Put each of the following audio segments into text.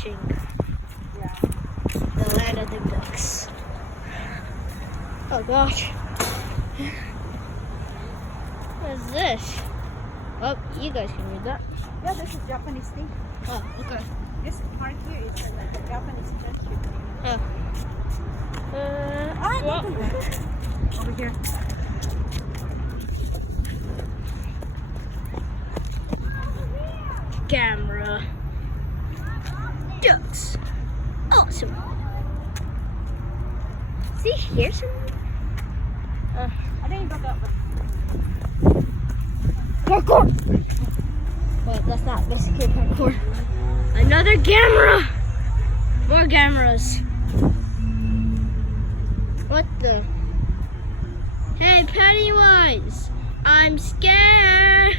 fishing. Yeah. The land of the ducks. Oh gosh. What is this? Oh, you guys can read that. Yeah, this is Japanese tea. Oh, okay. This part here is like the Japanese friendship. Oh. What? Over here. Camera. Ducks. Awesome. See, here's some. I think you got that. Parkour! Wait, that's not basically parkour. Another camera! More cameras. What the? Hey, Pennywise! I'm scared!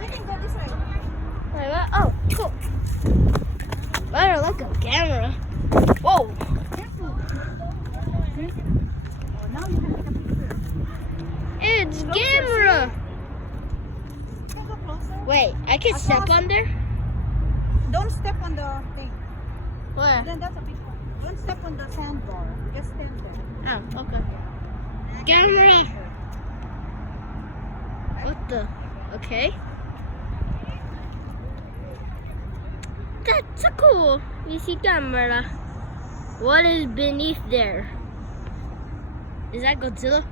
We can go this way. Wait, what? Oh, cool. Better look at camera. Whoa! Careful. Oh, now you can take a picture. It's Closer, camera! You can go closer. Wait, I can step on there? Don't step on the thing. Where? Then that's a big one. Don't step on the sandbar. Just stand there. Oh, okay. Camera! What the? Okay. That's so cool. You see camera. What is beneath there? Is that Godzilla?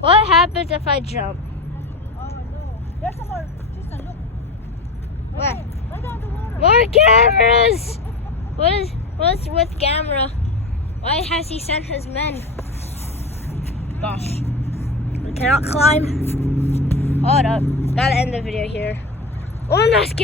What happens if I jump? Oh no. There's some more. Tristan, look. Where? Right down the water. More cameras! What's with camera? Why has he sent his men? Gosh. We cannot climb. Hold up. Gotta end the video here. One last camera.